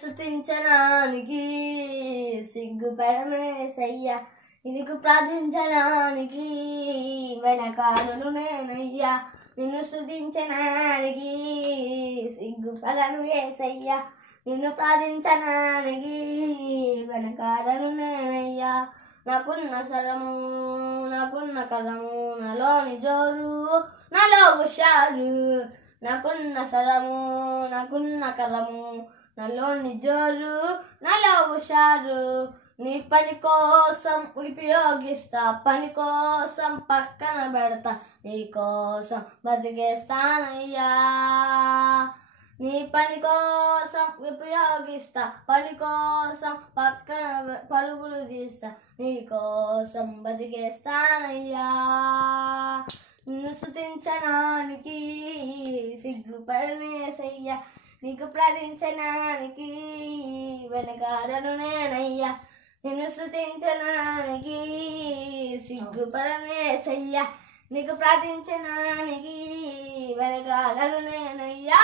స్తుతించడానికి సిగ్గుపడమేసయ్యా, నీకు ప్రార్థించడానికి వెనకాలను నేనయ్యా. నిన్ను స్తుతించడానికి సిగ్గుపడను యేసయ్యా, నిన్ను ప్రార్థించడానికి వెనకాలను నేనయ్యా. నాకున్న స్వరము నాకున్న కలము నాలోని జోరు నాలో హుషారు, నాకున్న స్వరము నాకున్న కలము నాలోని జోరు నాలో హుషారు. నీ పని కోసం ఉపయోగిస్తా, పని కోసం పక్కన పెడతా, నీ కోసం బతికేస్తానయ్యా. నీ పని కోసం ఉపయోగిస్తా, పని కోసం పక్కన పరుగులు తీస్తా, నీ కోసం బతికేస్తానయ్యా. నిన్ను స్తుతించడానికి సిగ్గుపడనేసయ్యా, నీకు ప్రార్థించడానికి వెనకాడను నేనయ్యా. నిన్ను స్తుతించడానికి సిగ్గుపడనేసయ్యా, నీకు ప్రార్థించడానికి వెనకాడను నేనయ్యా.